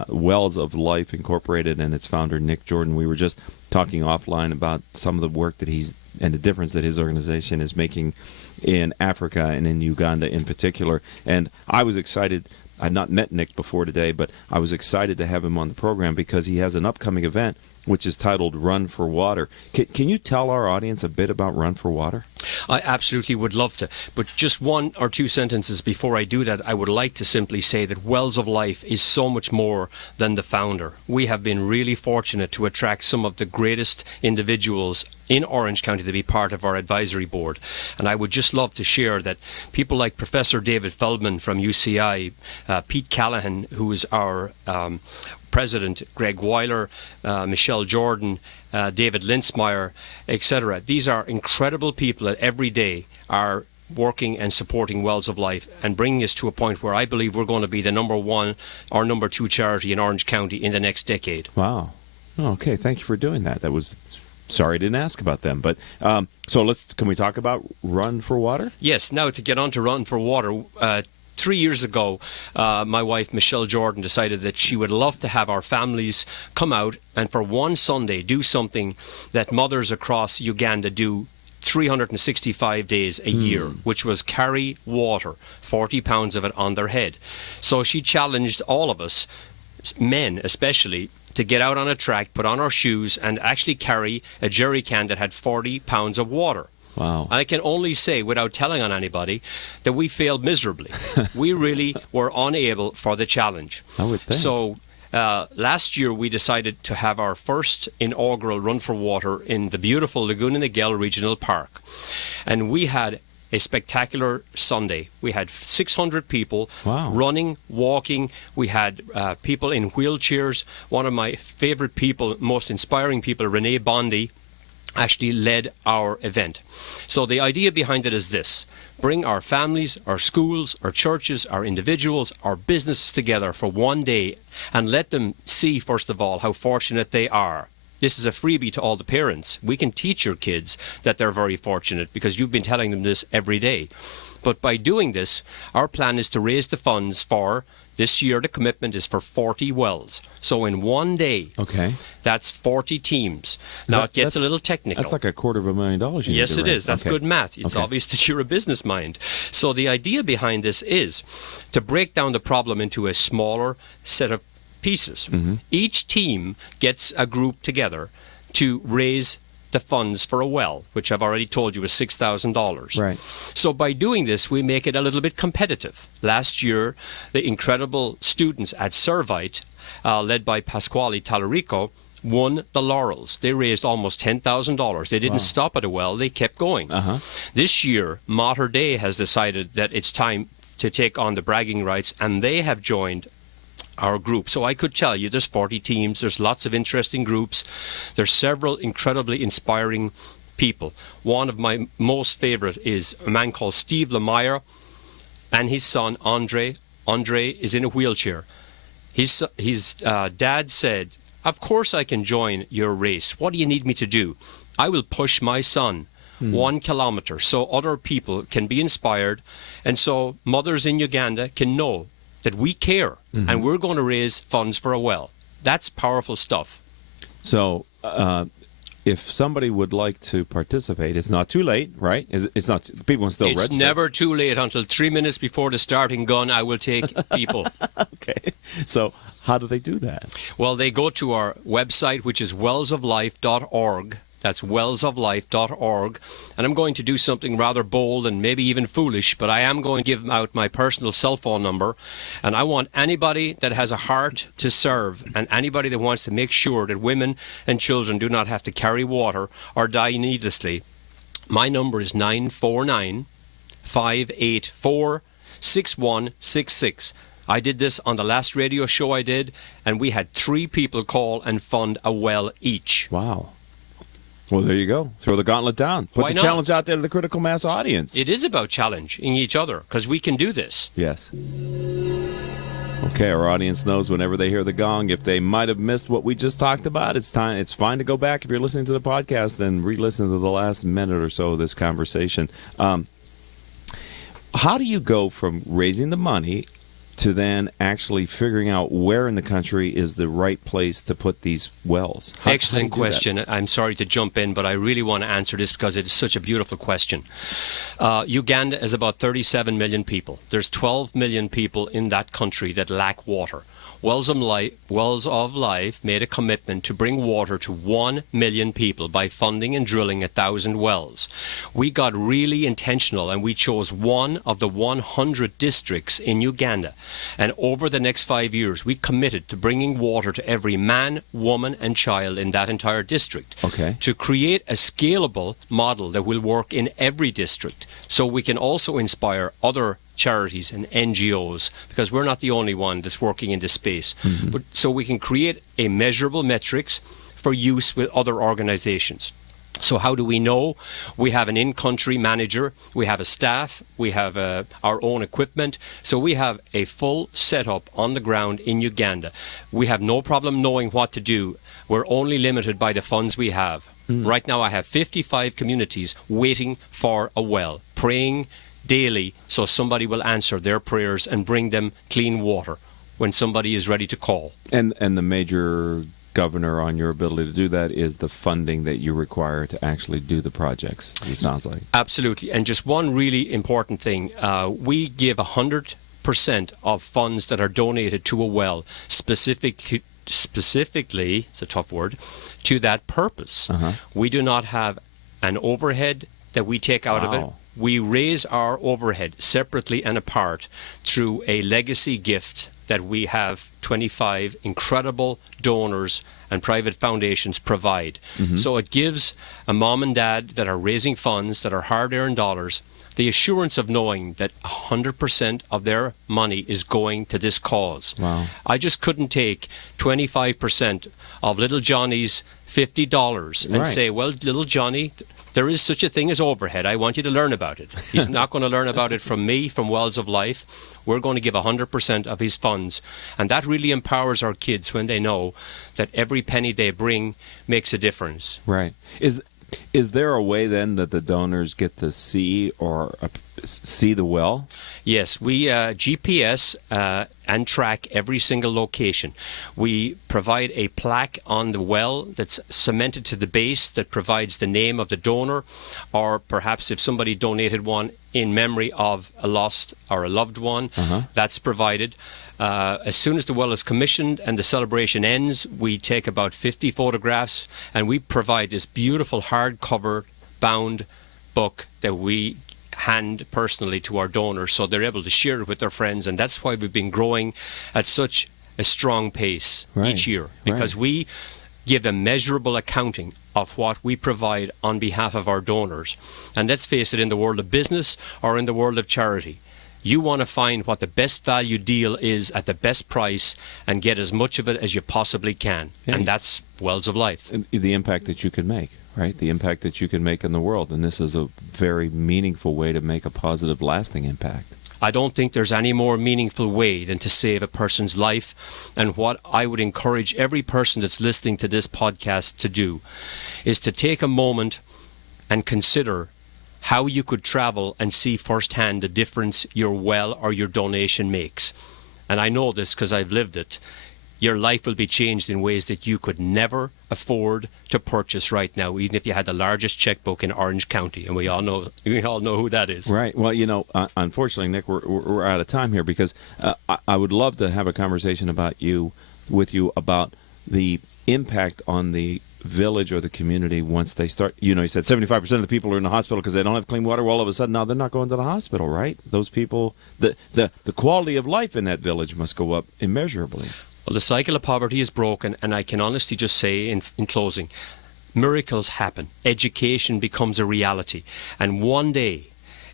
Wells of Life Incorporated and its founder, Nick Jordan. We were just talking offline about some of the work that he's and the difference that his organization is making in Africa and in Uganda in particular. And I was excited. I'd not met Nick before today, but I was excited to have him on the program because he has an upcoming event which is titled Run for Water. Can you tell our audience a bit about Run for Water? I absolutely would love to. But just one or two sentences before I do that, I would like to simply say that Wells of Life is so much more than the founder. We have been really fortunate to attract some of the greatest individuals in Orange County to be part of our advisory board. And I would just love to share that people like Professor David Feldman from UCI, Pete Callahan, who is our president, Greg Weiler, Michelle Jordan, David Linsmeyer, etc. These are incredible people that every day are working and supporting Wells of Life and bringing us to a point where I believe we're going to be the number one or number two charity in Orange County in the next decade. Wow. Okay, thank you for doing that. That was sorry I didn't ask about them. But so can we talk about Run for Water? Yes. Now to get on to Run for Water. 3 years ago, my wife, Michelle Jordan, decided that she would love to have our families come out and for one Sunday do something that mothers across Uganda do 365 days a year, which was carry water, 40 pounds of it on their head. So she challenged all of us, men especially, to get out on a track, put on our shoes, and actually carry a jerry can that had 40 pounds of water. Wow. And I can only say, without telling on anybody, that we failed miserably. We really were unable for the challenge. I would think. So last year we decided to have our first inaugural Run for Water in the beautiful Laguna Niguel Regional Park. And we had a spectacular Sunday. We had 600 people running, walking. We had people in wheelchairs. One of my favorite people, most inspiring people, Renee Bondi, actually led our event. So the idea behind it is this: bring our families, our schools, our churches, our individuals, our businesses together for one day and let them see, first of all, how fortunate they are. This is a freebie to all the parents. We can teach your kids that they're very fortunate because you've been telling them this every day. But by doing this, our plan is to raise the funds for, this year the commitment is for 40 wells. So in one day, that's 40 teams. Now it gets a little technical. That's like $250,000. Yes, it is. That's good math. It's obvious that you're a business mind. So the idea behind this is to break down the problem into a smaller set of pieces. Each team gets a group together to raise the funds for a well, which I've already told you is $6,000. Right. So by doing this, we make it a little bit competitive. Last year, the incredible students at Servite, led by Pasquale Tallarico, won the laurels. They raised almost $10,000. They didn't stop at a well, they kept going. This year, Mater Dei has decided that it's time to take on the bragging rights, and they have joined our group. So I could tell you there's 40 teams, there's lots of interesting groups, there's several incredibly inspiring people. One of my most favorite is a man called Steve Lemire and his son Andre. Andre is in a wheelchair. His dad said, "Of course I can join your race. What do you need me to do? I will push my son 1 kilometer so other people can be inspired, and so mothers in Uganda can know that we care, and we're going to raise funds for a well." That's powerful stuff. So if somebody would like to participate, it's not too late, right? It's not. People can still register. It's never too late. Until 3 minutes before the starting gun, I will take people. Okay. So how do they do that? Well, they go to our website, which is wellsoflife.org. That's wellsoflife.org. And I'm going to do something rather bold and maybe even foolish, but I am going to give out my personal cell phone number. And I want anybody that has a heart to serve and anybody that wants to make sure that women and children do not have to carry water or die needlessly. My number is 949-584-6166. I did this on the last radio show I did, and we had 3 people call and fund a well each. Wow. Well, there you go. Throw the gauntlet down. Put the challenge out there to the critical mass audience. It is about challenging each other, because we can do this. Yes. Okay, our audience knows whenever they hear the gong, if they might have missed what we just talked about, it's time. It's fine to go back. If you're listening to the podcast, then re-listen to the last minute or so of this conversation. How do you go from raising the money to then actually figuring out where in the country is the right place to put these wells? Excellent question. I'm sorry to jump in, but I really want to answer this because it is such a beautiful question. Uganda is about 37 million people. There's 12 million people in that country that lack water. Wells of Life made a commitment to bring water to 1 million people by funding and drilling 1,000 wells. We got really intentional and we chose one of the 100 districts in Uganda. And over the next 5 years, we committed to bringing water to every man, woman, and child in that entire district. Okay. To create a scalable model that will work in every district, so we can also inspire other charities and NGOs, because we're not the only one that's working in this space. But so we can create a measurable metrics for use with other organizations. So how do we know? We have an in-country manager, we have a staff, we have our own equipment. So we have a full setup on the ground in Uganda. We have no problem knowing what to do. We're only limited by the funds we have. Right now I have 55 communities waiting for a well, praying daily so somebody will answer their prayers and bring them clean water when somebody is ready to call. And the major governor on your ability to do that is the funding that you require to actually do the projects, it sounds like. Absolutely. And just one really important thing, we give 100% of funds that are donated to a well specifically, it's a tough word, to that purpose. We do not have an overhead that we take out of it. We raise our overhead separately and apart through a legacy gift that we have 25 incredible donors and private foundations provide. So it gives a mom and dad that are raising funds that are hard-earned dollars the assurance of knowing that 100% of their money is going to this cause. Wow. I just couldn't take 25% of little Johnny's $50 and say, well, little Johnny, there is such a thing as overhead. I want you to learn about it. He's not going to learn about it from me, from Wells of Life. We're going to give 100% of his funds. And that really empowers our kids when they know that every penny they bring makes a difference. Right. Is there a way then that the donors get to see or see the well? Yes, we GPS and track every single location. We provide a plaque on the well that's cemented to the base that provides the name of the donor, or perhaps if somebody donated one in memory of a lost or a loved one, that's provided. As soon as the well is commissioned and the celebration ends, we take about 50 photographs and we provide this beautiful hardcover bound book that we hand personally to our donors so they're able to share it with their friends. And that's why we've been growing at such a strong pace each year, because we give a measurable accounting of what we provide on behalf of our donors. And let's face it, in the world of business or in the world of charity, you want to find what the best value deal is at the best price and get as much of it as you possibly can. And that's Wells of Life. And the impact that you can make, right? The impact that you can make in the world. And this is a very meaningful way to make a positive, lasting impact. I don't think there's any more meaningful way than to save a person's life. And what I would encourage every person that's listening to this podcast to do is to take a moment and consider how you could travel and see firsthand the difference your well or your donation makes. And I know this because I've lived it. Your life will be changed in ways that you could never afford to purchase right now, even if you had the largest checkbook in Orange County, and we all know who that is. Right. Well, you know, unfortunately, Nick, we're out of time here, because I would love to have a conversation with you about the impact on the village or the community once they start. You know, you said 75% of the people are in the hospital because they don't have clean water. Well, all of a sudden now they're not going to the hospital, right? Those people, the quality of life in that village must go up immeasurably. Well, the cycle of poverty is broken, and I can honestly just say in closing, miracles happen. Education becomes a reality. And one day,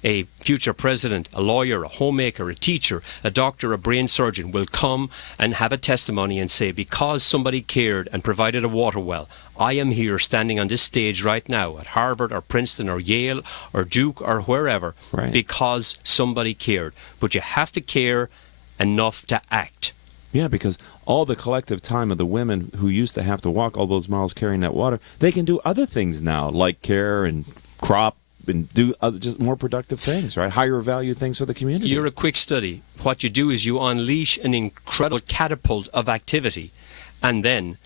a future president, a lawyer, a homemaker, a teacher, a doctor, a brain surgeon will come and have a testimony and say, because somebody cared and provided a water well, I am here standing on this stage right now at Harvard or Princeton or Yale or Duke or wherever, because somebody cared. But you have to care enough to act. Yeah, because all the collective time of the women who used to have to walk all those miles carrying that water, they can do other things now, like care and crop and do other, just more productive things, right? Higher value things for the community. You're a quick study. What you do is you unleash an incredible catapult of activity, and then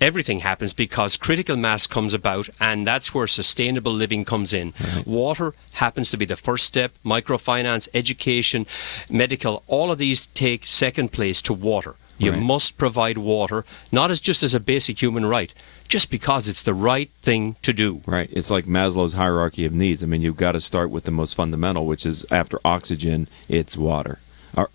everything happens because critical mass comes about, and that's where sustainable living comes in. Right. Water happens to be the first step. Microfinance, education, medical, all of these take second place to water. You must provide water, not as just as a basic human right, just because it's the right thing to do. Right. It's like Maslow's hierarchy of needs. I mean, you've got to start with the most fundamental, which is after oxygen, it's water.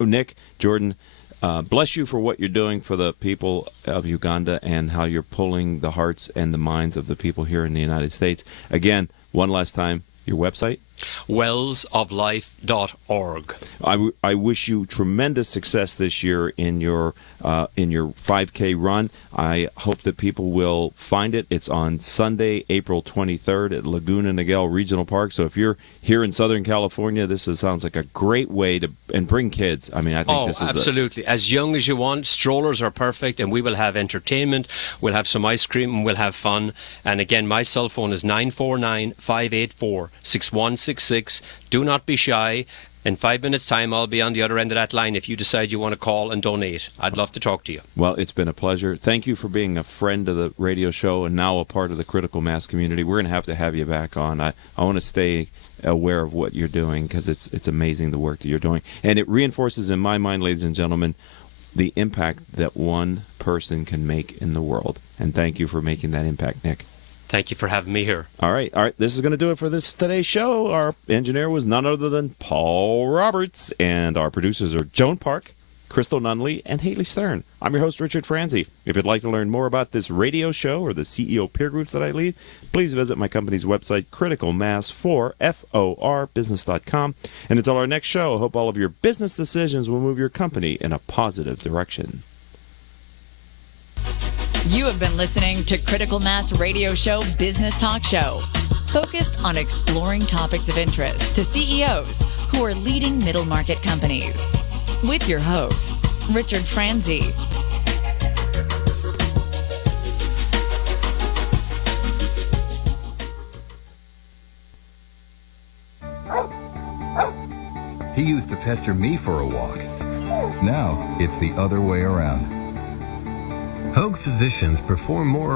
Nick, Jordan, bless you for what you're doing for the people of Uganda and how you're pulling the hearts and the minds of the people here in the United States. Again, one last time, your website? wellsoflife.org. I wish you tremendous success this year in your 5K run. I hope that people will find it. It's on Sunday, April 23rd at Laguna Niguel Regional Park. So if you're here in Southern California, sounds like a great way to bring kids. I mean, I think this is absolutely. As young as you want, strollers are perfect, and we will have entertainment. We'll have some ice cream, and we'll have fun. And again, my cell phone is 949-584-6166. Do not be shy. In 5 minutes' time, I'll be on the other end of that line if you decide you want to call and donate. I'd love to talk to you. Well, it's been a pleasure. Thank you for being a friend of the radio show and now a part of the Critical Mass community. We're going to have you back on. I want to stay aware of what you're doing because it's amazing the work that you're doing. And it reinforces in my mind, ladies and gentlemen, the impact that one person can make in the world. And thank you for making that impact, Nick. Thank you for having me here. All right. This is going to do it for today's show. Our engineer was none other than Paul Roberts, and our producers are Joan Park, Crystal Nunley, and Haley Stern. I'm your host, Richard Franzi. If you'd like to learn more about this radio show or the CEO peer groups that I lead, please visit my company's website, criticalmass4forbusiness.com. And until our next show, I hope all of your business decisions will move your company in a positive direction. You have been listening to Critical Mass Radio Show Business Talk Show, focused on exploring topics of interest to CEOs who are leading middle market companies. With your host, Richard Franzi. He used to pester me for a walk. Now it's the other way around. Hoag Physicians perform more